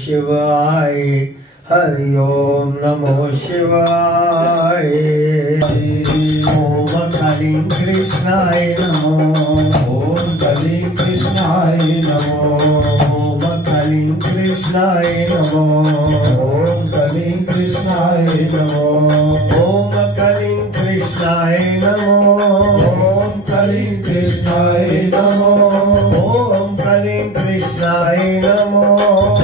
शिवाय हरि ओम नमो शिवाय। ओम कलिं कृष्णाय नमो, ओम कलिं कृष्णाय नमो, ओम कलिं कृष्णाय नमो, ओम कलिं कृष्णाय नमो, ओम कलिं कृष्णाय नमो, ओम कलिं कृष्णाय नमो, ओम कलिं कृष्णाय नमो,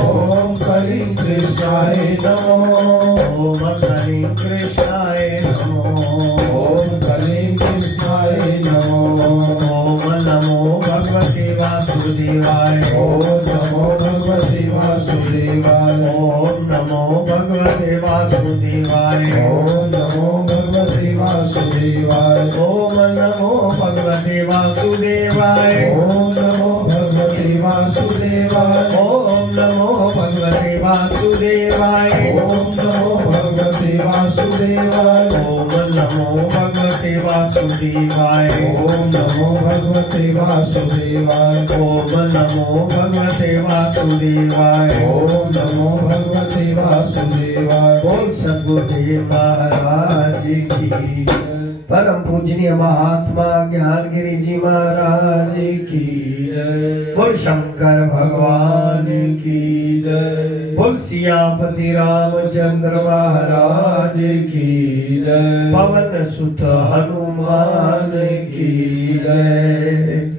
ओम कलिं कृष्णाय नमो, ओम कलिं कृष्णाय नमो, ओम कलिं कृष्णाय नमो। ओम नमो भगवते वासुदेवाय, ओम नमो भगवते वासुदेवाय, ओम नमो भगवते वासुदेवाय, ओम नमो भगवते वासुदेवाय, ओम नमो भगवते वासुदेवाय, ओम नमो भगवते वासुदेवाय, ओम नमो भगवते वासुदेवाय, ओम नमो भगवते वासुदेवाय, ओम नमो भगवते वासुदेवाय, ओम नमो भगवते वासुदेवाय, ओम नमो भगवते वासुदेवाय, ओम नमो भगवते वासुदेवाय। बोल सद्गुरुदेव महाराज की, परम पूजनीय महात्मा ज्ञानगिरी जी महाराज की जय। बोल शंकर भगवान की जय। बोल सियापति रामचंद्र महाराज की जय। पवन सुत हनुमान की जय।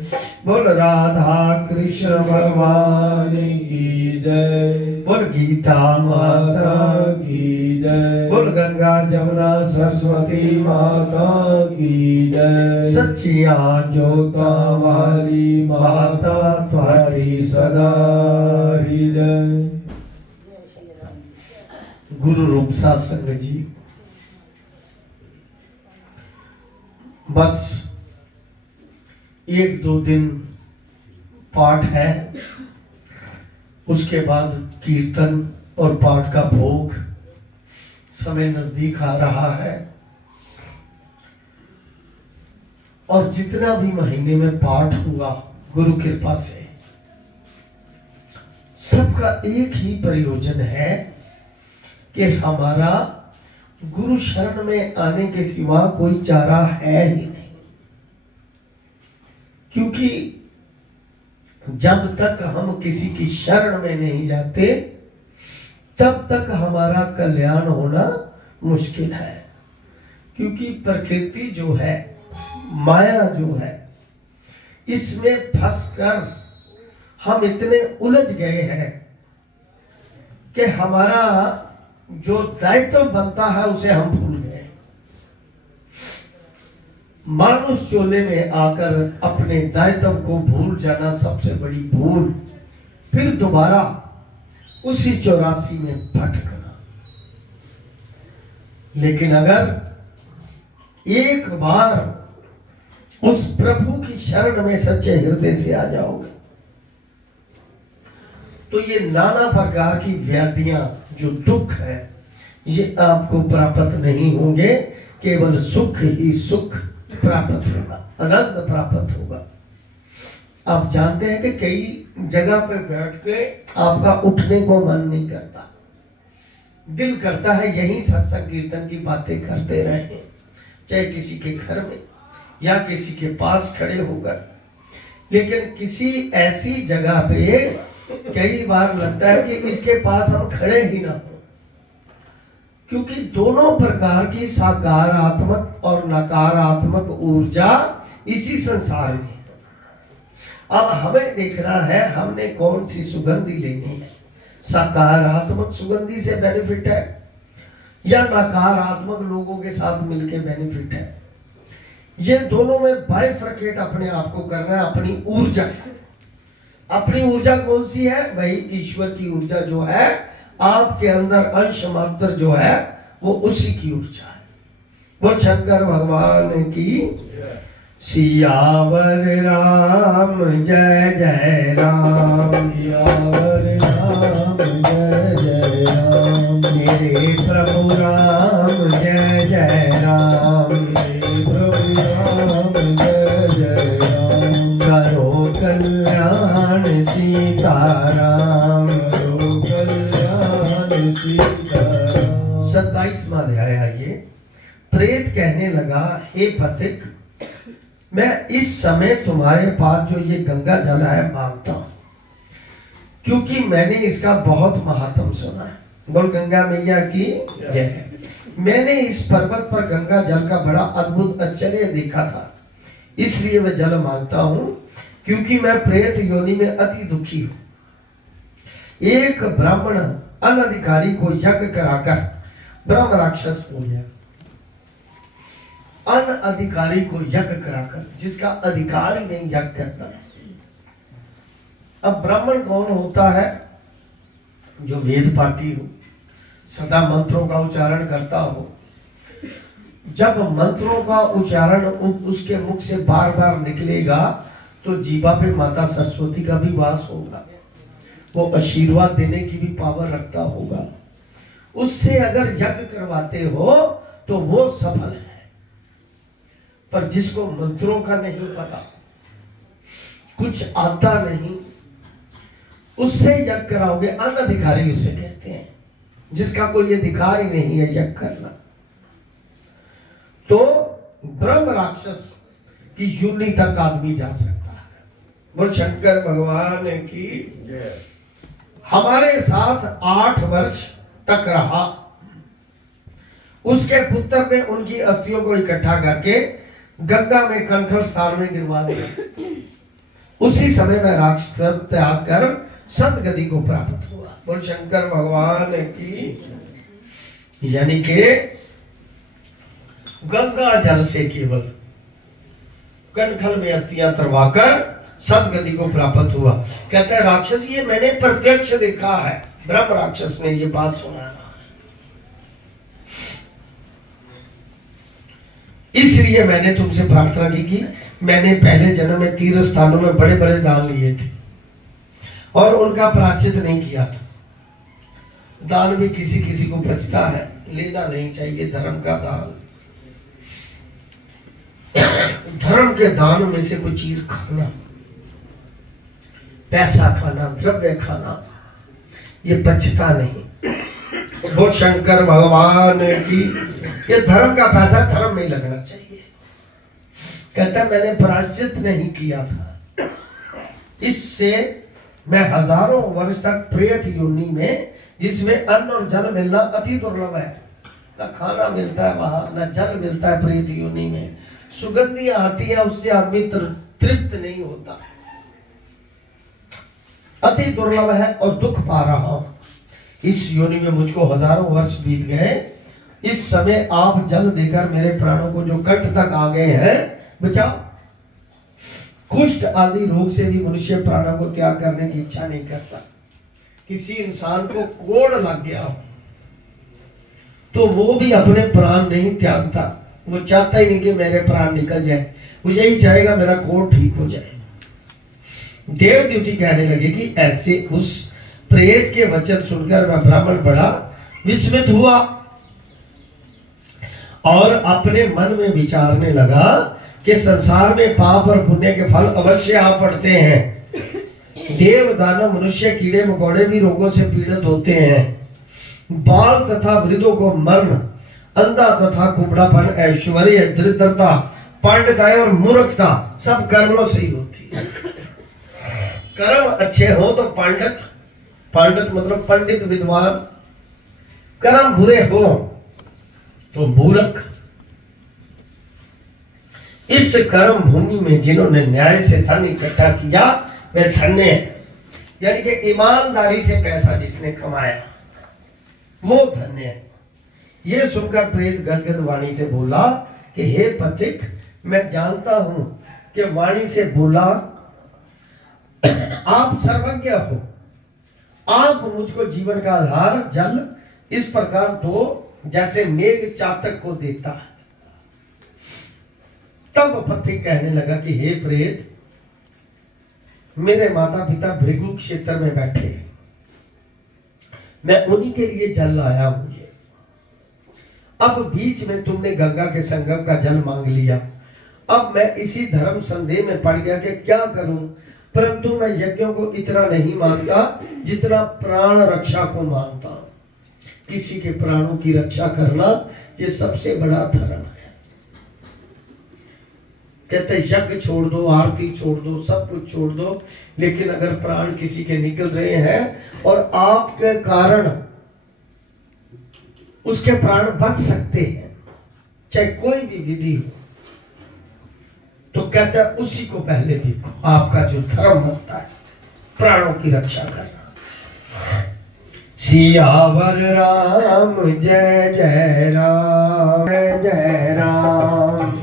बोल राधा कृष्ण भगवान की जय। बोल गीता माता की जय। बोल गंगा जमुना सरस्वती माता की जय। सच्चिया जोता वाली माता तुम्हारी सदा ही जय। गुरु रूप सत्संग जी, बस 1-2 दिन पाठ है, उसके बाद कीर्तन और पाठ का भोग। समय नजदीक आ रहा है और जितना भी महीने में पाठ हुआ गुरु कृपा से, सबका एक ही प्रयोजन है कि हमारा गुरु शरण में आने के सिवा कोई चारा है ही नहीं। क्योंकि जब तक हम किसी की शरण में नहीं जाते तब तक हमारा कल्याण होना मुश्किल है। क्योंकि प्रकृति जो है, माया जो है, इसमें फंसकर हम इतने उलझ गए हैं कि हमारा जो दायित्व बनता है उसे हम भूल गए। मानुष चोले में आकर अपने दायित्व को भूल जाना सबसे बड़ी भूल, फिर दोबारा उसी 84 में भटकना। लेकिन अगर एक बार उस प्रभु की शरण में सच्चे हृदय से आ जाओगे तो ये नाना प्रकार की व्याधियां, जो दुख है, ये आपको प्राप्त नहीं होंगे। केवल सुख ही सुख प्राप्त होगा, आनंद प्राप्त होगा। आप जानते हैं कि कई जगह पे बैठ के आपका उठने को मन नहीं करता, दिल करता है यही सत्संग कीर्तन की बातें करते रहें, चाहे किसी के घर में या किसी के पास खड़े होकर। लेकिन किसी ऐसी जगह पे कई बार लगता है कि इसके पास हम खड़े ही ना हो, क्योंकि दोनों प्रकार की सकारात्मक और नकारात्मक ऊर्जा इसी संसार में है। अब हमें देखना है हमने कौन सी सुगंधी लेनी है। सकारात्मक सुगंधी से बेनिफिट है या नकारात्मक लोगों के साथ मिलके बेनिफिट है। ये दोनों में बाइफरकेट अपने आप को करना है। अपनी ऊर्जा, अपनी ऊर्जा कौन सी है भाई? ईश्वर की ऊर्जा जो है आपके अंदर, अंश मात्र जो है वो उसी की ऊर्जा है। वो शंकर भगवान की सियावर राम जय जय राम, सियावर राम जय जय राम, मेरे प्रभु राम जय जय राम, मेरे प्रभु राम जय जय राम, करो कल्याण सीताराम, करो कल्याण सीताराम। 27वां अध्याय आइए। प्रेत कहने लगा, हे पथिक, मैं इस समय तुम्हारे पास जो ये गंगा जल है मांगता हूं, क्योंकि मैंने इसका बहुत महात्म सुना है। बोल गंगा मैया की जय। मैंने इस पर्वत पर गंगा जल का बड़ा अद्भुत आश्चर्य देखा था, इसलिए मैं जल मांगता हूं, क्योंकि मैं प्रेत योनि में अति दुखी हूं। एक ब्राह्मण अनधिकारी को यज्ञ कराकर ब्रह्म राक्षस हो गया। अनअधिकारी को यज्ञ कराकर, जिसका अधिकार ही नहीं यज्ञ करना। अब ब्राह्मण कौन होता है? जो वेद पाठी हो, सदा मंत्रों का उच्चारण करता हो। जब मंत्रों का उच्चारण उसके मुख से बार बार निकलेगा तो जीवा पे माता सरस्वती का भी वास होगा, वो आशीर्वाद देने की भी पावर रखता होगा। उससे अगर यज्ञ करवाते हो तो वो सफल है। पर जिसको मंत्रों का नहीं पता, कुछ आता नहीं, उससे यज्ञ कराओगे, अनधिकारी उसे कहते हैं, जिसका कोई अधिकार ही नहीं है यज्ञ करना। तो ब्रह्म राक्षस की योनि तक आदमी जा सकता है। बोल शंकर भगवान की जय। हमारे साथ 8 वर्ष तक रहा। उसके पुत्र ने उनकी अस्थियों को इकट्ठा करके गंगा में कनखल स्थान में गिरवा दिया। उसी समय में राक्षस त्याग कर सदगति को प्राप्त हुआ। बोल शंकर भगवान की। यानी कि गंगा जल से केवल कनखल में अस्थियां तरवाकर सदगति को प्राप्त हुआ। कहते हैं राक्षस, ये मैंने प्रत्यक्ष देखा है। ब्रह्म राक्षस ने ये बात सुना है, इसलिए मैंने तुमसे प्रार्थना की कि मैंने पहले जन्म में तीर्थ स्थानों में बड़े बड़े दान लिए थे और उनका प्रायश्चित नहीं किया था। दान भी किसी किसी को बचता है, लेना नहीं चाहिए। धर्म का दान, धर्म के दान में से कोई चीज खाना, पैसा खाना, द्रव्य खाना, ये बचता नहीं। वो शंकर भगवान की, ये धर्म का पैसा धर्म में लगना चाहिए। कहता मैंने प्रायश्चित नहीं किया था, इससे मैं हजारों वर्ष तक प्रेत योनि में, जिसमें अन्न और जल मिलना अति दुर्लभ है, न खाना मिलता है वहां, न जल मिलता है प्रेत योनि में, सुगंधियां आती है, उससे आदमी तृप्त नहीं होता, अति दुर्लभ है और दुख पा रहा हूं। इस योनि में मुझको हजारों वर्ष बीत गए। इस समय आप जल देकर मेरे प्राणों को जो कंठ तक आ गए हैं बचाओ। कुष्ठ आदि रोग से भी मनुष्य प्राणों को त्याग करने की इच्छा नहीं करता। किसी इंसान को कोढ़ लग गया हो तो वो भी अपने प्राण नहीं त्यागता। वो चाहता ही नहीं कि मेरे प्राण निकल जाए, वो यही चाहेगा मेरा कोढ़ ठीक हो जाए। देव ड्यूटी कहने लगे कि ऐसे उस प्रेत के वचन सुनकर वह ब्राह्मण बड़ा विस्मित हुआ और अपने मन में विचारने लगा कि संसार में पाप और पुण्य के फल अवश्य आ पड़ते हैं। देव दानव मनुष्य कीड़े मकोड़े भी रोगों से पीड़ित होते हैं। बाल तथा वृद्धों को मरण, अंधा तथा कुबड़ापन, ऐश्वर्य, दरिद्रता, पांडिताई और मूर्खता सब कर्मों से ही होती है। कर्म अच्छे हो तो पांडित, पांडित मतलब पंडित विद्वान, कर्म बुरे हो तो मूर्ख। इस कर्म भूमि में जिन्होंने न्याय से धन इकट्ठा किया वे धन्य है। यानी कि ईमानदारी से पैसा जिसने कमाया वो धन्य है। ये सुनकर प्रेत गदगद वाणी से बोला कि हे पथिक, मैं जानता हूं कि वाणी से बोला आप सर्वज्ञ हो, आप मुझको जीवन का आधार जल इस प्रकार दो जैसे मेघ चातक को देता है। तब पथिक कहने लगा कि हे प्रेत, मेरे माता पिता भृगु क्षेत्र में बैठे हैं, मैं उन्हीं के लिए जल लाया हूं। अब बीच में तुमने गंगा के संगम का जल मांग लिया। अब मैं इसी धर्म संदेह में पड़ गया कि क्या करूं, परंतु मैं यज्ञों को इतना नहीं मानता जितना प्राण रक्षा को मानता। किसी के प्राणों की रक्षा करना ये सबसे बड़ा धर्म है। कहते यज्ञ छोड़ दो, आरती छोड़ दो, सब कुछ छोड़ दो, लेकिन अगर प्राण किसी के निकल रहे हैं और आपके कारण उसके प्राण बच सकते हैं, चाहे कोई भी विधि हो, तो कहता है उसी को पहले देखो। आपका जो धर्म बनता है प्राणों की रक्षा करना। सियावर राम जय जय राम, जय जय राम,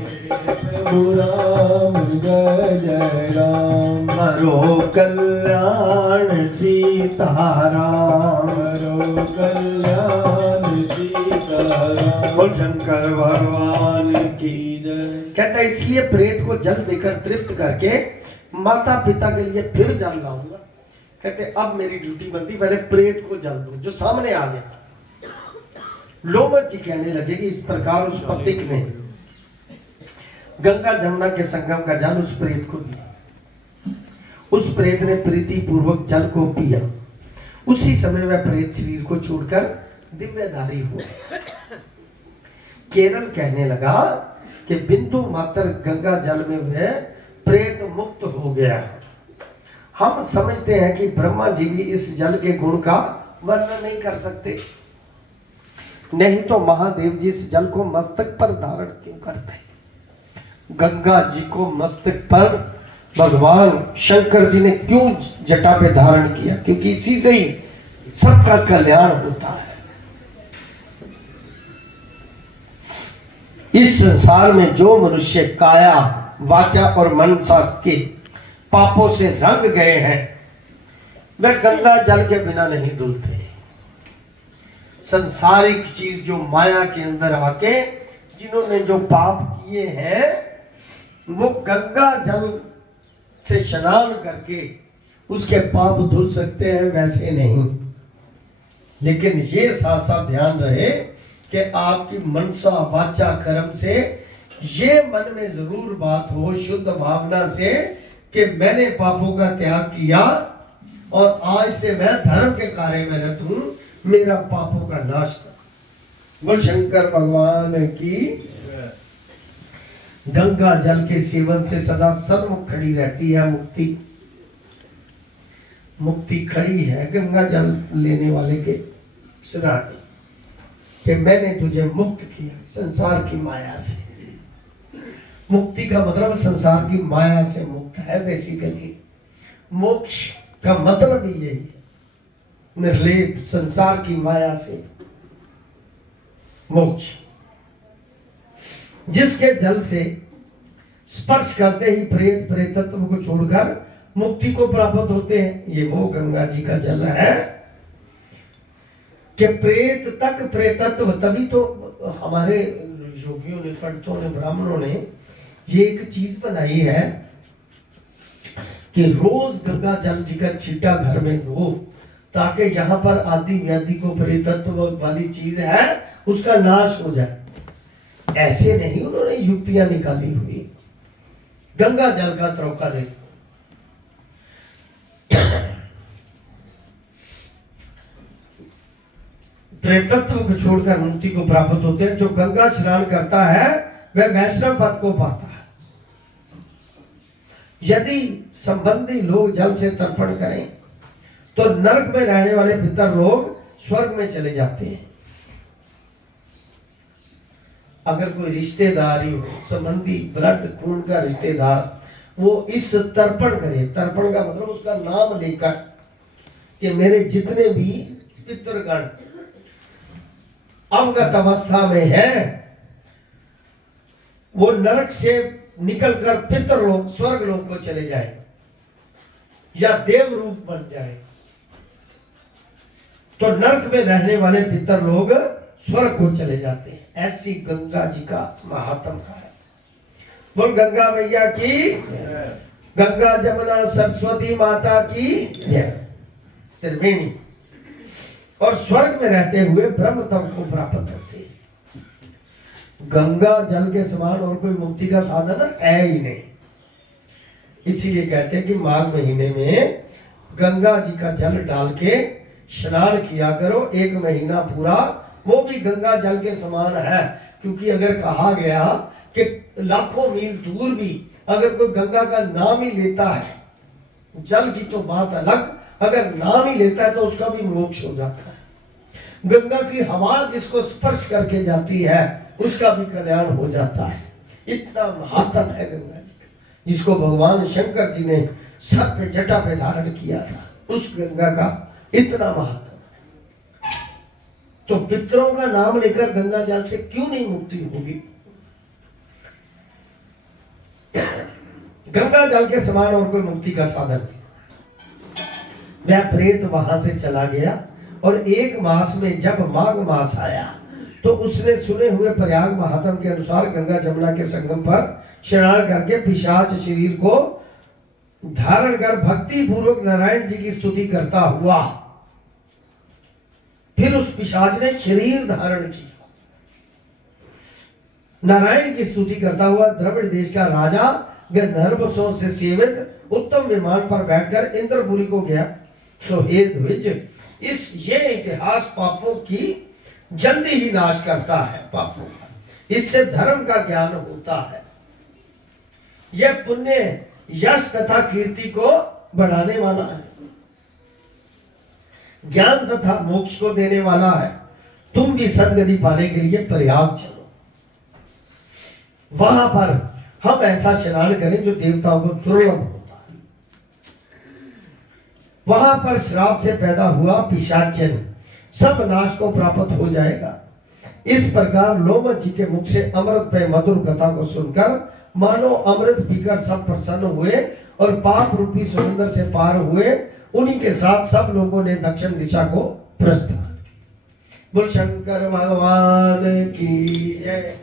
राम जय जय राम, करो कल्याण सीताराम, करो कल्याण सीताराम, बोल शंकर भगवान की जय। कहता है इसलिए प्रेत को जल देकर तृप्त करके माता पिता के लिए फिर जल लाऊंगा। कहते अब मेरी ड्यूटी बनती, मैंने प्रेत को जल दूं जो सामने आ गया। लोमच जी कहने लगे कि इस प्रकार उस पथिक ने गंगा जमुना के संगम का जल उस प्रेत को दिया। उस प्रेत ने प्रीति पूर्वक जल को पिया। उसी समय वह प्रेत शरीर को छोड़कर दिव्यधारी हुआ। केरल कहने लगा कि बिंदु मात्र गंगा जल में वह प्रेत मुक्त हो गया। हम समझते हैं कि ब्रह्मा जी भी इस जल के गुण का वर्णन नहीं कर सकते, नहीं तो महादेव जी इस जल को मस्तक पर धारण क्यों करते? गंगा जी को मस्तक पर भगवान शंकर जी ने क्यों जटा पे धारण किया? क्योंकि इसी से ही सबका कल्याण होता है। इस संसार में जो मनुष्य काया, वाचा और मन शास्त्र के पापों से रंग गए हैं, वे गंगा जल के बिना नहीं धुलते। संसारिक चीज जो माया के अंदर आके जिन्होंने जो पाप किए हैं, वो गंगा जल से स्नान करके उसके पाप धुल सकते हैं, वैसे नहीं। लेकिन ये साथ साथ ध्यान रहे कि आपकी मनसा वाचा कर्म से ये मन में जरूर बात हो, शुद्ध भावना से, कि मैंने पापों का त्याग किया और आज से मैं धर्म के कार्य में रत हूं, मेरा पापों का नाश कर। बोल शंकर भगवान की। गंगा जल के सेवन से सदा सन्मुख खड़ी रहती है मुक्ति। मुक्ति खड़ी है गंगा जल लेने वाले के सिराने, कि मैंने तुझे मुक्त किया संसार की माया से। मुक्ति का मतलब संसार की माया से मुक्त है। बेसिकली मोक्ष का मतलब ही यही है, निर्लेप संसार की माया से मोक्ष। जिसके जल से स्पर्श करते ही प्रेत प्रेतत्व को छोड़कर मुक्ति को प्राप्त होते हैं, ये वो गंगा जी का जल है। कि प्रेत तक प्रेतत्व, तभी तो हमारे योगियों ने, पंडितों ने, ब्राह्मणों ने ये एक चीज बनाई है कि रोज गंगा जल जी का छींटा घर में दो, ताकि यहाँ पर आदि व्याधि को प्रेतत्व वाली चीज है उसका नाश हो जाए। ऐसे नहीं उन्होंने युक्तियां निकाली हुई। गंगा जल का तरोका देखो, प्रेतत्व को छोड़कर मुक्ति को प्राप्त होते हैं। जो गंगा स्नान करता है वह वैष्णव पद को पाता है। यदि संबंधी लोग जल से तर्पण करें तो नरक में रहने वाले पितर लोग स्वर्ग में चले जाते हैं। अगर कोई रिश्तेदारी हो, संबंधी, ब्लड खून का रिश्तेदार, वो इस तर्पण करे, तर्पण का मतलब उसका नाम लेकर कि मेरे जितने भी पितृगण अवगत अवस्था में है, वो नरक से निकलकर पितृलोक, स्वर्ग लोक को चले जाए या देव रूप बन जाए, तो नरक में रहने वाले पितर लोग स्वर्ग को चले जाते हैं। ऐसी गंगा जी का महात्म है। बोल गंगा मैया की, गंगा जमुना सरस्वती माता की जय। त्रिवेणी और स्वर्ग में रहते हुए ब्रह्म तम को प्राप्त होते। गंगा जल के समान और कोई मुक्ति का साधन है ही नहीं। इसीलिए कहते हैं कि माघ महीने में गंगा जी का जल डाल के स्नान किया करो, 1 महीना पूरा, वो भी गंगा जल के समान है। क्योंकि अगर कहा गया कि लाखों मील दूर भी अगर कोई गंगा का नाम ही लेता है, जल की तो बात अलग, अगर नाम ही लेता है तो उसका भी मोक्ष हो जाता है। गंगा की हवा जिसको स्पर्श करके जाती है उसका भी कल्याण हो जाता है। इतना महात्म है गंगा जी का, जिसको भगवान शंकर जी ने सर पे जटा पे धारण किया था, उस गंगा का इतना महात्म है। तो पितरों का नाम लेकर गंगा जल से क्यों नहीं मुक्ति होगी? गंगा जल के समान और कोई मुक्ति का साधन नहीं। वह प्रेत वहां से चला गया और 1 मास में जब माघ मास आया तो उसने सुने हुए प्रयाग महात्म के अनुसार गंगा जमुना के संगम पर स्नान करके पिशाच शरीर को धारण कर भक्ति पूर्वक नारायण जी की स्तुति करता हुआ, फिर उस पिशाच ने शरीर धारण किया। नारायण की स्तुति करता हुआ द्रविड़ देश का राजा गंधर्व से सेवित उत्तम विमान पर बैठकर इंद्रपुरी को गया। सो हे द्विज, ये इतिहास पापों की जल्दी ही नाश करता है। पापों का इससे धर्म का ज्ञान होता है। यह पुण्य यश तथा कीर्ति को बढ़ाने वाला है, ज्ञान तथा मोक्ष को देने वाला है। तुम भी सदगति पाने के लिए प्रयाग चलो, वहां पर हम ऐसा स्नान करें जो देवताओं को दुर्लभ होता है। वहां पर श्राप से पैदा हुआ पिशाचन सब नाश को प्राप्त हो जाएगा। इस प्रकार लोमच जी के मुख से अमृत पे मधुर कथा को सुनकर मानो अमृत पीकर सब प्रसन्न हुए और पाप रूपी समुद्र से पार हुए। उन्हीं के साथ सब लोगों ने दक्षिण दिशा को प्रस्थान किया। बोल शंकर भगवान की जय।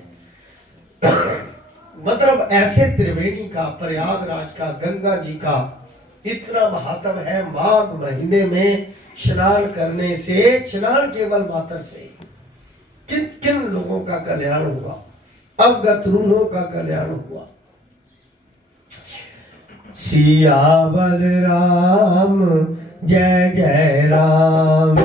मतलब ऐसे त्रिवेणी का, प्रयागराज का, गंगा जी का इतना महात्म है। माघ महीने में स्नान करने से, स्नान केवल मात्र से किन किन लोगों का कल्याण हुआ, अवगत रूहों का कल्याण हुआ। सियावर राम जय जय राम,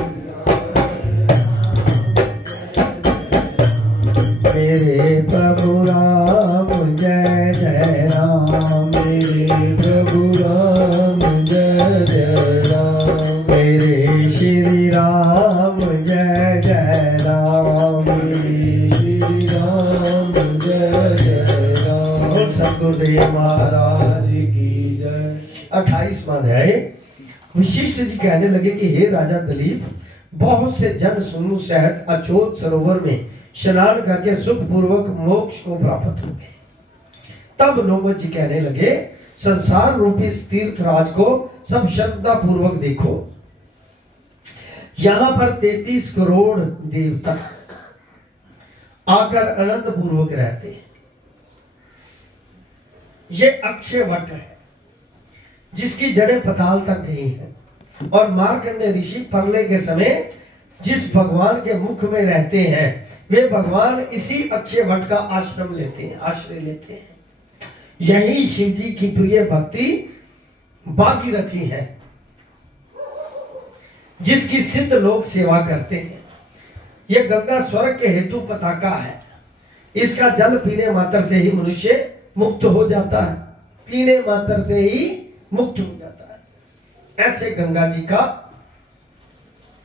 मेरे प्रभु राम जय जय राम, मेरे प्रभु राम जय जय राम, मेरे श्री राम जय जय राम, मेरे श्री राम जय जय राम। सतगुरुदेव महाराज की जय। 28वां अध्याय। वशिष्ठ जी कहने लगे कि हे राजा दिलीप, बहुत से जन समूह सहित अचोत सरोवर में स्नान करके सुख पूर्वक मोक्ष को प्राप्त हो गए। तब लोमच जी कहने लगे, संसार रूपी इस तीर्थ राज को सब श्रद्धा पूर्वक देखो। यहां पर 33 करोड़ देवता आकर आनंद पूर्वक रहते हैं। ये अक्षय वट है जिसकी जड़ें पताल तक गई हैं और मार्कंडेय ऋषि परले के समय जिस भगवान के मुख में रहते हैं वे भगवान इसी अक्षय वट का आश्रम लेते हैं, आश्रय लेते हैं। यही शिव जी की प्रिय भक्ति भागीरथी है जिसकी सिद्ध लोग सेवा करते हैं। यह गंगा स्वर्ग के हेतु पताका है। इसका जल पीने मात्र से ही मनुष्य मुक्त हो जाता है, पीने मात्र से ही मुक्त हो जाता है। ऐसे गंगा जी का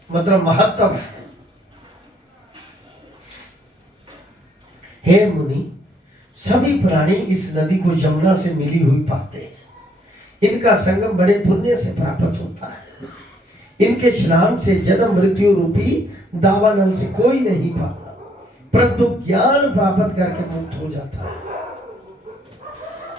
मतलब महत्व है। हे मुनि, सभी प्राणी इस नदी को यमुना से मिली हुई पाते हैं। इनका संगम बड़े पुण्य से प्राप्त होता है। इनके स्नान से जन्म मृत्यु रूपी दावानल से कोई नहीं पाता, परंतु ज्ञान प्राप्त करके मुक्त हो जाता है।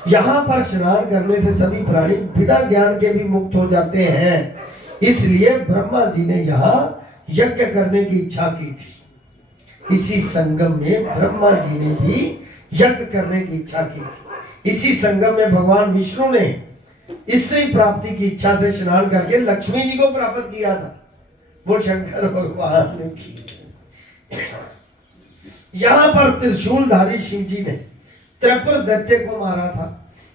यहाँ पर स्नान करने से सभी प्राणी बिना ज्ञान के भी मुक्त हो जाते हैं। इसलिए ब्रह्मा जी ने यहाँ यज्ञ करने की इच्छा की थी। इसी संगम में ब्रह्मा जी ने भी यज्ञ करने की इच्छा की थी। इसी संगम में भगवान विष्णु ने स्त्री प्राप्ति की इच्छा से स्नान करके लक्ष्मी जी को प्राप्त किया था। वो शंकर भगवान ने की। यहां पर त्रिशूलधारी शिव जी ने त्रिपुर दैत्य को मारा था।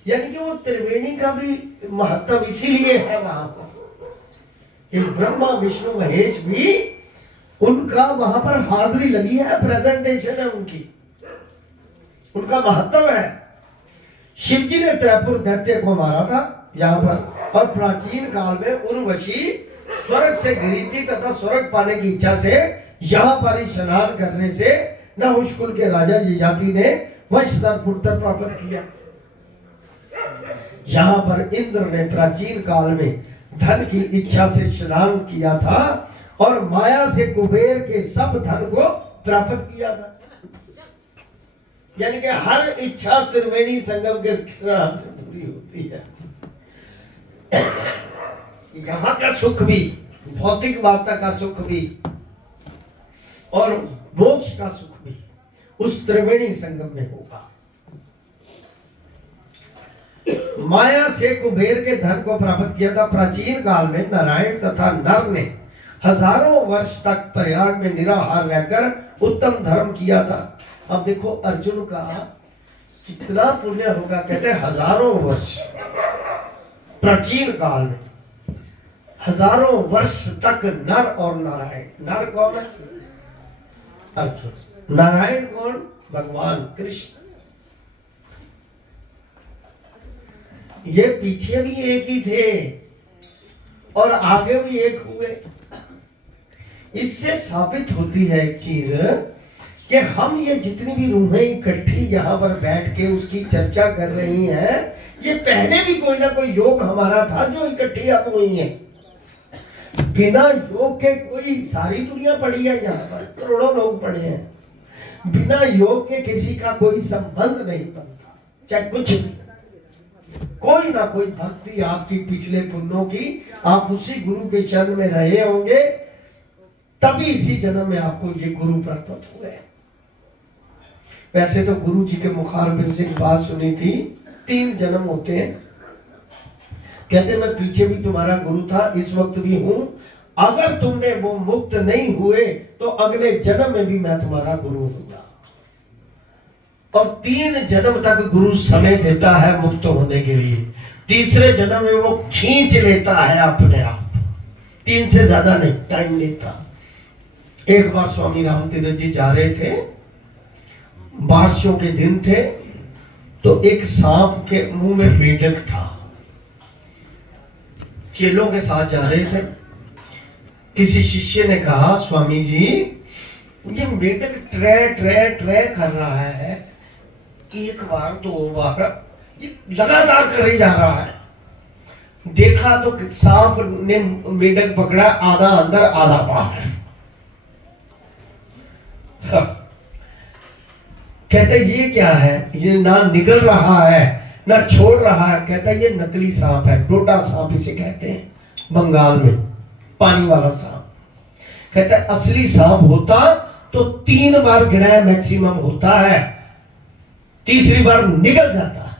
यानी कि वो त्रिवेणी का भी महत्व इसीलिए है वहां पर। ब्रह्मा विष्णु महेश भी उनका वहां पर हाजिरी लगी है, प्रेजेंटेशन है उनकी, उनका महत्व है। शिव जी ने त्रिपुर दैत्य को मारा था यहाँ पर। और प्राचीन काल में उर्वशी स्वर्ग से गिरी थी तथा स्वर्ग पाने की इच्छा से यहाँ पर स्नान करने से नहुष कुल के राजा यजाति ने वंशधर पुत्र प्राप्त किया। यहाँ पर इंद्र ने प्राचीन काल में धन की इच्छा से स्नान किया था और माया से कुबेर के सब धन को प्राप्त किया था। यानी कि हर इच्छा त्रिवेणी संगम के स्नान से पूरी होती है। यहाँ का सुख भी, भौतिक वार्ता का सुख भी और मोक्ष का सुख भी उस त्रिवेणी संगम में होगा। माया से कुबेर के धन को प्राप्त किया था। प्राचीन काल में नारायण तथा नर ने हजारों वर्ष तक प्रयाग में निराहार रहकर उत्तम धर्म किया था। अब देखो अर्जुन का कितना पुण्य होगा। कहते हैं हजारों वर्ष, प्राचीन काल में हजारों वर्ष तक नर और नारायण। नर कौन है? अर्जुन। नारायण कौन? भगवान कृष्ण। ये पीछे भी एक ही थे और आगे भी एक हुए। इससे साबित होती है एक चीज कि हम ये जितनी भी रूहें इकट्ठी यहाँ पर बैठ के उसकी चर्चा कर रही हैं, ये पहले भी कोई ना कोई योग हमारा था जो इकट्ठी अब हुई है। बिना योग के कोई, सारी दुनिया पड़ी है यहाँ पर, करोड़ों लोग पड़े हैं। बिना योग के किसी का कोई संबंध नहीं बनता, चाहे कुछ भी। कोई ना कोई भक्ति आपकी पिछले पुण्यों की, आप उसी गुरु के चरण में रहे होंगे, तभी इसी जन्म में आपको ये गुरु प्राप्त हुए। वैसे तो गुरु जी के मुखारबिंद से बात सुनी थी, 3 जन्म होते हैं। कहते मैं पीछे भी तुम्हारा गुरु था, इस वक्त भी हूं। अगर तुमने वो मुक्त नहीं हुए तो अगले जन्म में भी मैं तुम्हारा गुरु होगा। और 3 जन्म तक गुरु समय देता है मुक्त होने के लिए। तीसरे जन्म में वो खींच लेता है अपने आप, 3 से ज्यादा नहीं टाइम लेता। एक बार स्वामी राम तीरथ जी जा रहे थे, बारिशों के दिन थे, तो एक सांप के मुंह में मेढक था। चेलों के साथ जा रहे थे। किसी शिष्य ने कहा स्वामी जी ये मेढक ट्रे ट्रे ट्रे कर रहा है, 1 बार 2 बार, ये लगातार करे जा रहा है। देखा तो सांप ने मेढक पकड़ा, आधा अंदर आधा बाहर। कहते ये क्या है? ये ना निकल रहा है ना छोड़ रहा है। कहता ये नकली सांप है, डोडा सांप इसे कहते हैं बंगाल में, पानी वाला सांप। कहता है असली सांप होता तो 3 बार गिराया मैक्सिमम होता है, तीसरी बार निकल जाता है।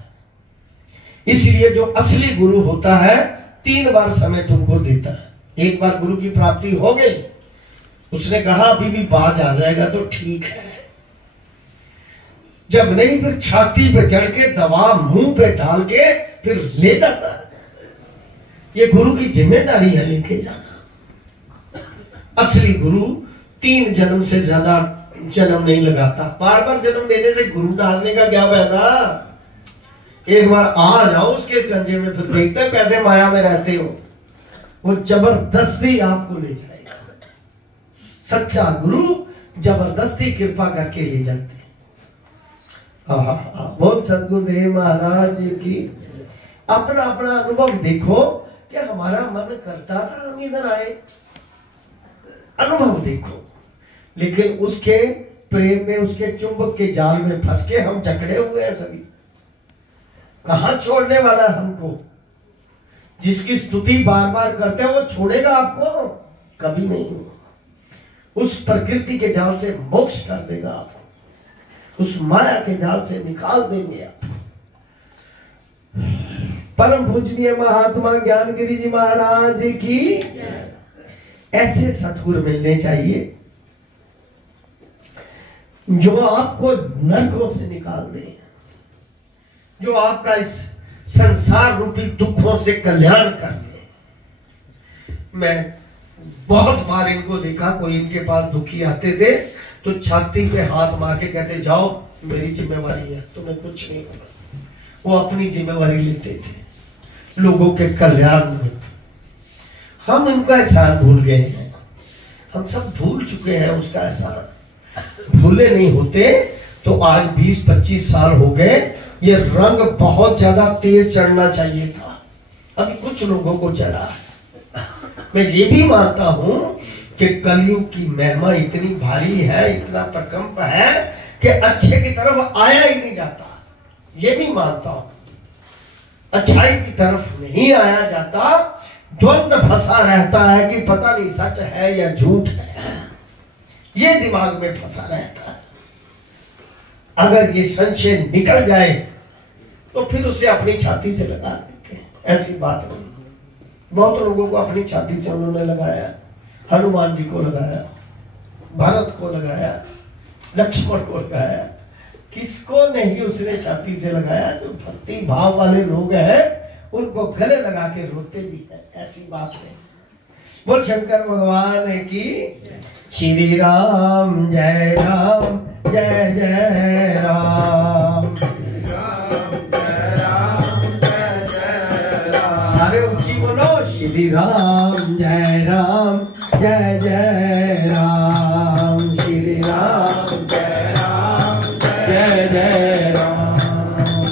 इसलिए जो असली गुरु होता है 3 बार समय तुमको देता है। एक बार गुरु की प्राप्ति हो गई, उसने कहा अभी भी बाज आ जाएगा तो ठीक है, जब नहीं फिर छाती पे चढ़ के दवा मुंह पे डाल के फिर ले जाता है। ये गुरु की जिम्मेदारी है लेके जाना। असली गुरु 3 जन्म से ज्यादा जन्म नहीं लगाता। बार बार जन्म लेने से गुरु डालने का क्या फायदा? एक बार आ जाओ उसके कंजे में, फिर देखते हैं कैसे माया में रहते हो। वो जबरदस्ती आपको ले जाएगा। सच्चा गुरु जबरदस्ती कृपा करके ले जाते हैं। बोल सद्गुरुदेव महाराज की। अपना अपना अनुभव देखो कि हमारा मन करता था हम इधर आए, अनुभव देखो। लेकिन उसके प्रेम में, उसके चुंबक के जाल में फंस के हम जकड़े हुए हैं सभी। कहां छोड़ने वाला है हमको? जिसकी स्तुति बार बार करते हैं वो छोड़ेगा आपको? कभी नहीं। उस प्रकृति के जाल से मोक्ष कर देगा आपको, उस माया के जाल से निकाल देंगे आप। परम पूजनीय महात्मा ज्ञानगिरी जी महाराज की ऐसे सतगुरु मिलने चाहिए जो आपको नरकों से निकाल दे, जो आपका इस संसार रूपी दुखों से कल्याण कर दे। मैं बहुत बार इनको देखा, कोई इनके पास दुखी आते थे तो छाती पे हाथ मार के कहते जाओ मेरी जिम्मेवारी है, तुम्हें कुछ नहीं होगा। वो अपनी जिम्मेवारी लेते थे लोगों के कल्याण में। हम उनका एहसान भूल गए हैं, हम सब भूल चुके हैं उसका एहसान। भूले नहीं होते तो आज 20-25 साल हो गए, ये रंग बहुत ज्यादा तेज चढ़ना चाहिए था, अभी कुछ लोगों को चढ़ा। मैं ये भी मानता हूं कि कलयुग की महिमा इतनी भारी है, इतना प्रकंप है कि अच्छे की तरफ आया ही नहीं जाता। ये भी मानता हूं अच्छाई की तरफ नहीं आया जाता, द्वंद्व फंसा रहता है कि पता नहीं सच है या झूठ है, ये दिमाग में फंसा रहता है। अगर ये संशय निकल जाए तो फिर उसे अपनी छाती से लगा देते हैं, ऐसी बात नहीं। बहुत लोगों को अपनी छाती से उन्होंने लगाया, हनुमान जी को लगाया, भरत को लगाया, लक्ष्मण को लगाया, किसको नहीं उसने छाती से लगाया। जो भक्ति भाव वाले लोग हैं उनको गले लगा के रोते भी है, ऐसी बात नहीं। बोल शंकर भगवान की। श्री राम जय राम जय जय राम, सारे ऊंची बोलो श्री राम जय जय राम, श्री राम जय जय राम,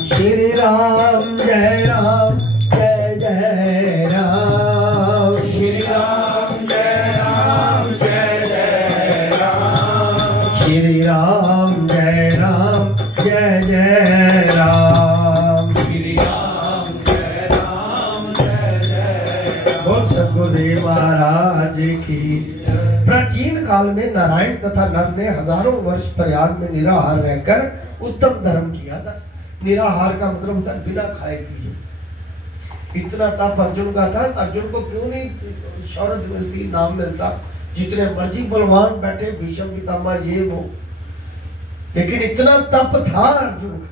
श्री राम जय राम जय जय राम, श्री राम जय राम जय जय राम, श्री राम जय जय राम, श्री राम जय जय राम। बोल सद्गुरुदेव महाराज की। प्राचीन काल में नारायण तथा नर ने हजारों वर्ष प्रयाग में निराहार रहकर उत्तम धर्म किया था। निराहार का मतलब होता है बिना खाए पिए। इतना तप अर्जुन का था, अर्जुन को क्यों नहीं शौर्य मिलती, नाम मिलता। जितने मर्जी बलवान बैठे, भीष्म पितामह ये वो, लेकिन इतना तप था अर्जुन का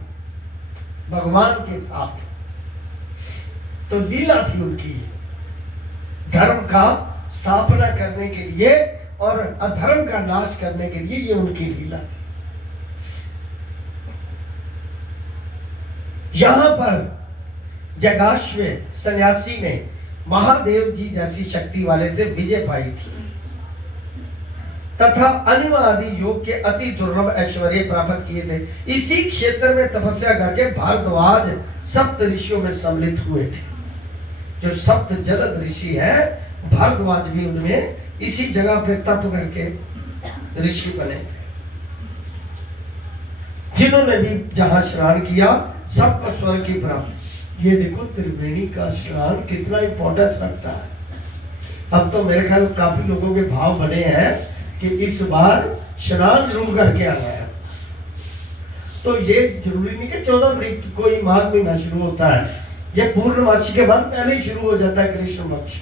भगवान के साथ। तो लीला थी उनकी धर्म का स्थापना करने के लिए और अधर्म का नाश करने के लिए, ये उनकी लीला थी। यहां पर जगाश्व सन्यासी ने महादेव जी जैसी शक्ति वाले से विजय पाई थी तथा अनिमा आदि योग के अति दुर्लभ ऐश्वर्य प्राप्त किए थे। इसी क्षेत्र में तपस्या करके भारद्वाज सप्त ऋषियों में सम्मिलित हुए थे। जो सप्त जलद ऋषि है, भारद्वाज भी उनमें इसी जगह पे तप करके ऋषि बने, जिन्होंने भी जहां स्नान किया सबको स्वर्ग की प्राप्ति। ये देखो त्रिवेणी का स्नान कितना इंपॉर्टेंस रखता है। अब तो मेरे ख्याल काफी लोगों के भाव बने हैं कि इस बार स्नान जरूर करके आना है। तो ये जरूरी नहीं कि 14 तारीख को ही माघ महीना शुरू होता है, ये पूर्णमासी के बाद पहले ही शुरू हो जाता है कृष्ण पक्ष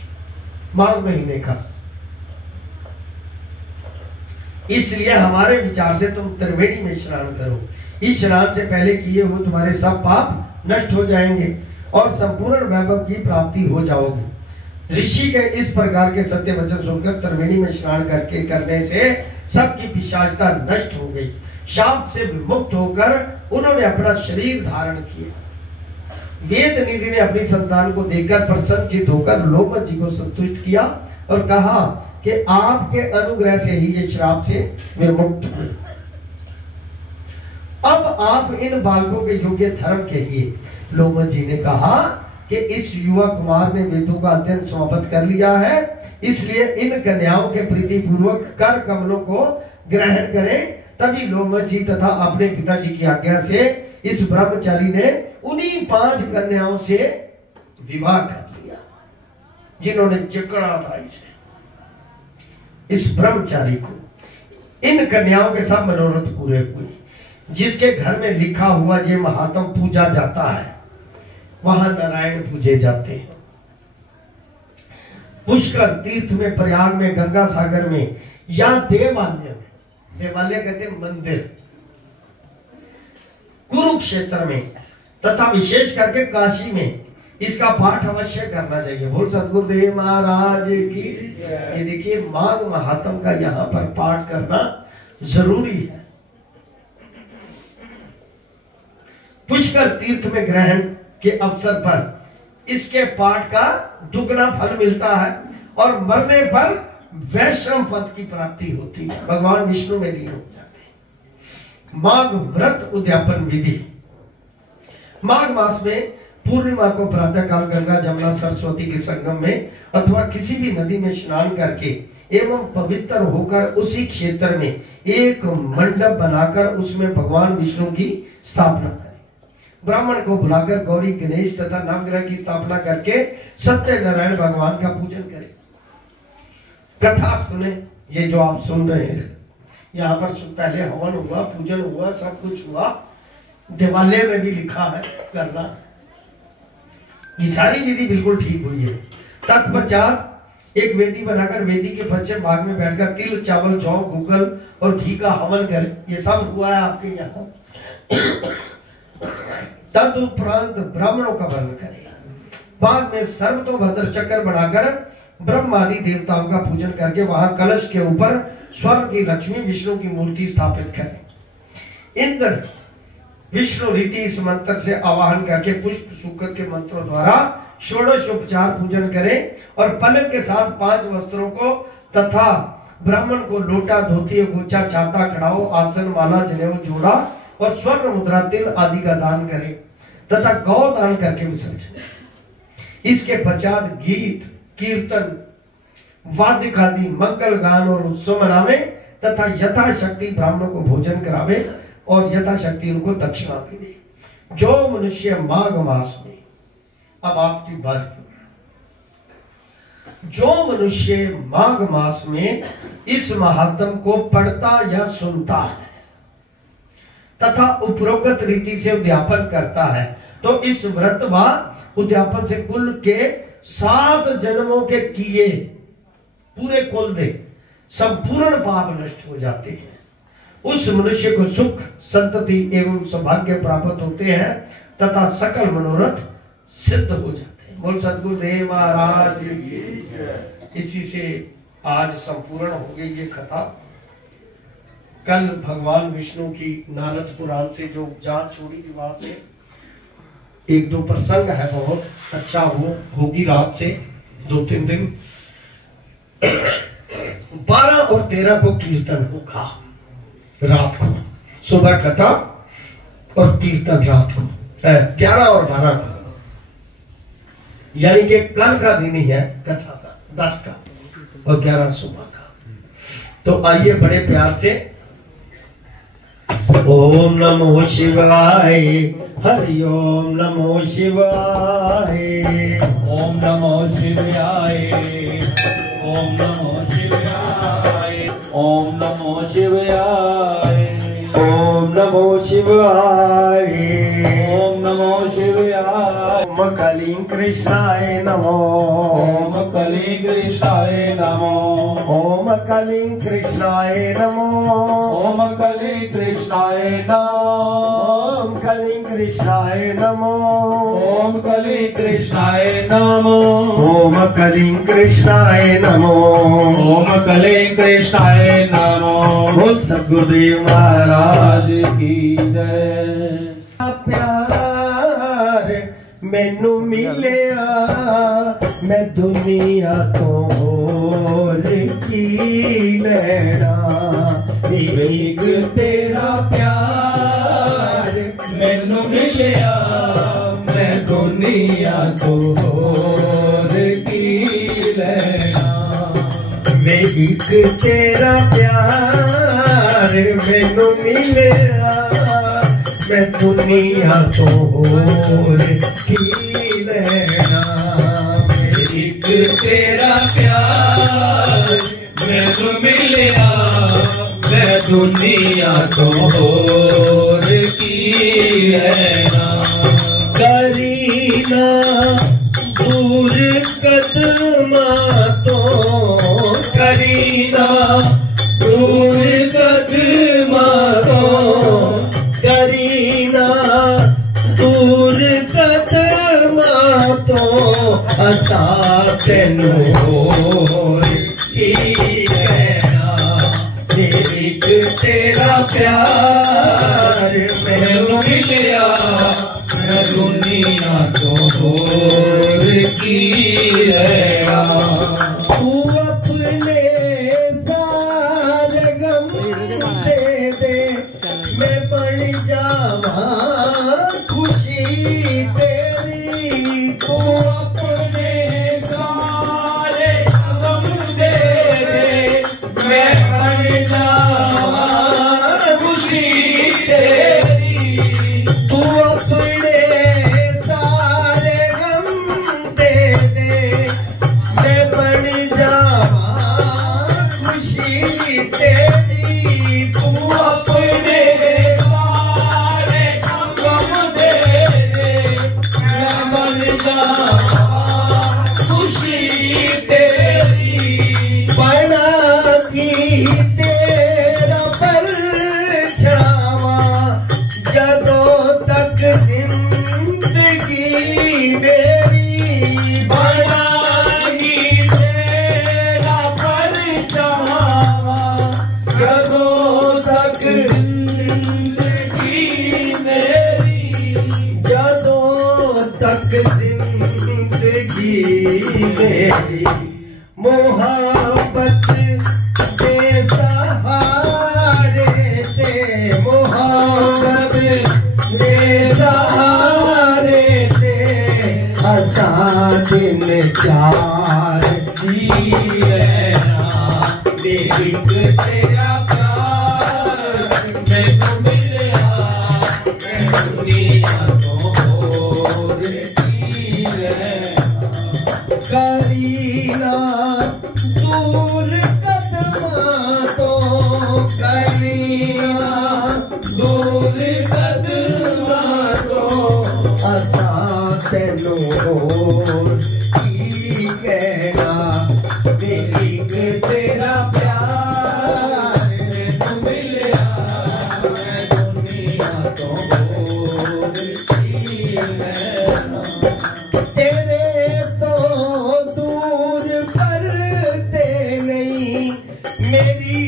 माघ महीने का। इसलिए हमारे विचार से तुम त्रिवेणी में स्नान करो। इस स्नान से पहले किए हुए तुम्हारे सब पाप नष्ट हो जाएंगे और संपूर्ण वैभव की प्राप्ति हो जाओगे। ऋषि के इस प्रकार के सत्य वचन सुनकर त्रिवेणी में स्नान करने से सबकी पिशाचता नष्ट हो गई। शाप से मुक्त होकर उन्होंने अपना शरीर धारण किया। वेद निधि ने अपनी संतान को देखकर प्रसन्नचित होकर लोमज जी को संतुष्ट किया और कहा कि आपके अनुग्रह से ही ये श्राप से वे मुक्त हुए। अब आप इन बालकों के योग्य धर्म कहिए। लोमज जी ने कहा कि इस युवा कुमार ने वेदों का अध्ययन समाप्त कर लिया है, इसलिए इन कन्याओं के प्रीति पूर्वक कर कमलों को ग्रहण करें। तभी लोमज जी तथा अपने पिताजी की आज्ञा से इस ब्रह्मचारी ने उन्हीं 5 कन्याओं से विवाह कर लिया जिन्होंने जकड़ा था इसे, इस ब्रह्मचारी को। इन कन्याओं के सब मनोरथ पूरे हुए। जिसके घर में लिखा हुआ ये महात्म पूजा जाता है, वहां नारायण पूजे जाते हैं। पुष्कर तीर्थ में, प्रयाग में, गंगा सागर में या देवालय में, देवालय कहते हैं मंदिर, कुरुक्षेत्र में तथा विशेष करके काशी में इसका पाठ अवश्य करना चाहिए। बोल सद्गुरुदेव महाराज की। ये देखिए माघ महात्म का यहाँ पर पाठ करना जरूरी है। पुष्कर तीर्थ में ग्रहण के अवसर पर इसके पाठ का दुगना फल मिलता है और मरने पर वैष्णव पद की प्राप्ति होती है, भगवान विष्णु में लीन हो जाते हैं। माघ व्रत उद्यापन विधि। माघ मास में पूर्णिमा को प्रातः काल गंगा, जमुना, सरस्वती के संगम में अथवा किसी भी नदी में स्नान करके एवं पवित्र होकर उसी क्षेत्र में एक मंडप बनाकर उसमें भगवान विष्णु की स्थापना करें। ब्राह्मण को बुलाकर गौरी, गणेश तथा नवग्रह की स्थापना करके सत्यनारायण भगवान का पूजन करें। कथा सुने, ये जो आप सुन रहे हैं, यहाँ पर पहले हवन हुआ, पूजन हुआ, सब कुछ हुआ, देवालय में भी लिखा है करना, ये सारी विधि बिल्कुल ठीक हुई है। तत्पश्चात एक वेदी बनाकर वेदी के पश्चिम भाग में बैठकर तिल, चावल, जौ, गूगल और घी का हवन करें। ये सब हुआ है आपके यहाँ। तदुपरांत ब्राह्मणों का वर्ण करें। बाद में सर्वतोभद्र चक्र बनाकर ब्रह्मादि देवताओं का पूजन करके वहां कलश के ऊपर स्वर्ण की लक्ष्मी विष्णु की मूर्ति स्थापित करें। इंद्र विष्णु रीति इस मंत्र से आवाहन करके पुष्प सूक्त के मंत्रों द्वारा षोडशोपचार पूजन करें और पलक के साथ 5 वस्त्रों को तथा ब्राह्मण को लोटा, धोती, गुच्छा, छाता, कड़ाओ, आसन, माला, जनेऊ, जोड़ा और स्वर्ण मुद्रा, तिल आदि का दान करें तथा गौ दान करके विसर्जन। इसके पश्चात गीत, कीर्तन, वाद्य आदि, मंगल गान और उत्सव मनावे तथा यथाशक्ति ब्राह्मणों को भोजन करावे और यथाशक्ति उनको दक्षिणा भी दे। जो मनुष्य माघ मास में, अब आपकी बात, जो मनुष्य माघ मास में इस महात्म को पढ़ता या सुनता है तथा उपरोक्त रीति से उद्यापन करता है तो इस व्रत व उद्यापन से कुल के 7 जन्मों के किए पूरे कुल दे संपूर्ण पाप नष्ट हो जाते हैं। उस मनुष्य को सुख, संतति एवं सौभाग्य प्राप्त होते हैं तथा सकल मनोरथ सिद्ध हो जाते हैं। बोल सद्गुरुदेव महाराज। इसी से आज संपूर्ण हो गई ये कथा। कल भगवान विष्णु की नारद पुराण से जो जांच छोड़ी थी वहां से 1-2 प्रसंग है, बहुत अच्छा वो होगी रात से 2-3 दिन। 12 और 13 को कीर्तन होगा रात को, सुबह कथा और कीर्तन रात को 11 और 12 को, यानी कि कल का दिन ही है कथा का 10 का और 11 सुबह का। तो आइए बड़े प्यार से ओम नमो शिवाय, हरि ओम नमो शिवाय, ओम नमो शिवाय, ओम नमो शिवाय, ओम नमो शिवाय, ओम नमो शिवाय, ओम नमो शिवाय, ओम कलिं कृष्णाय नमो, ओम कलिं कृष्णाय नमो, ओम कलिं कृष्णाय नमो, ओम कलिं कृष्णाय नमो, ओम कलिं कृष्णाय नमो, ओम कलिं कृष्णाय नमो, ओम कलिं कृष्णाय नमो, ओम कलिं कृष्णाय नमो। बोल सद्गुरुदेव महाराज की जय। प्यार मैनू मिलिया, मैं दुनिया तो होर की लेना, एक तेरा प्यार मैनू मिलिया, मैं दुनिया तो होर की लेना, एक तेरा प्यार मैनू मिलिया, मैं दुनिया तो होर की लेना, एक तेरा प्यार मैनू मिलिया, मैं दुनिया तो होर की लेना, करी करीना दूर कदमा तो करीना दूर कदमा तो करीना दूर कदमा तो असा तेनू होर की कहना एक तेरा प्यार मैनू मिलिया मैं दुनिया तो होर की रहना तू अपने सारे गम दे दे मैं बढ़ जावा खुशी तेरी तू अपने सारे गम दे दे मैं बढ़ जावा खुशी तेरी तू अपने सारे गम दे दे मैं बढ़ जावा खुशी तेरी तू अपने सारे गम दे दे मैं बढ़ जावा खुशी तेरी बना की तेरा परछावा जदों तक जिंदगी मेरी बड़ा ही तेरा परछावा जदों तक जिंदगी मेरी जदों तक जिंदगी मेरी मोहब्बत के सहारे ते मोहब्बत के सहारे ते हसा दिन चार जी रहना एक तेरा प्यार मैनू मिलिया मैं दुनिया तो होर की रहना करीना दूर कदमा तो करीना दूर कदमा तो असा तेनू होर की कहना एक तेरा प्यार मैनू मिलिया मैं दुनिया तो होर की रहना तेरे तो दूर करते नहीं मेरी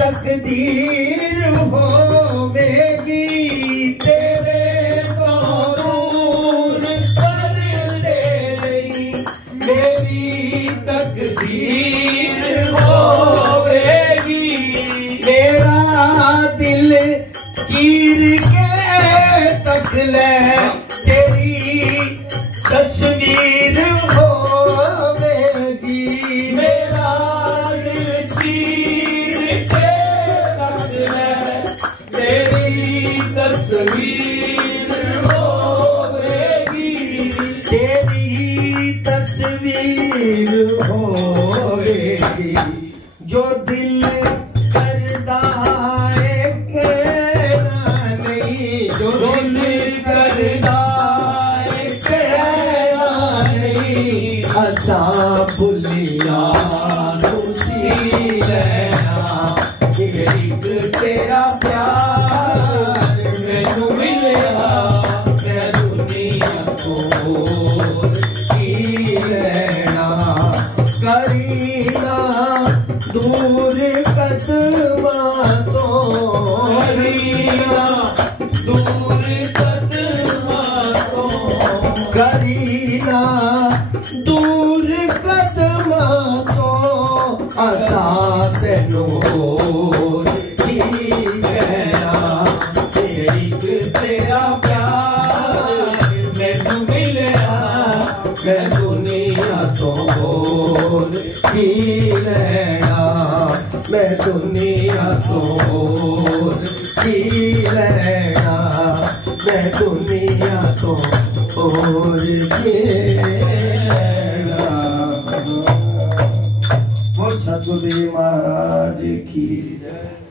तकदीर होवेगी तेरे तो दूर करते नहीं मेरी तकदीर होवेगी मेरा दिल चीर के तक ले तेरी तस्वीर होवेगी मेरा दिल चीर के तक है तेरी तस्वीर होवेगी तेरी तस्वीर होवेगी जो दिल करदा है कहना नहीं जो दिल करदा है कहना नहीं असा भुलिया खुशी रहना एक तेरा प्यार मैनू मिलिया मैं दुनिया को होर की रहना करीना दूर कदमा तो करीना दूर कदमा तो करीना दूर कदमा तो असा तेनू होर की कहना एक तेरा प्यार मैनू मिलिया मैं दुनिया तो होर की रहना मैं दुनिया तो होर की रहना मैं दुनिया तो होर की रहना। बोल सतगुरुदेव महाराज की जय।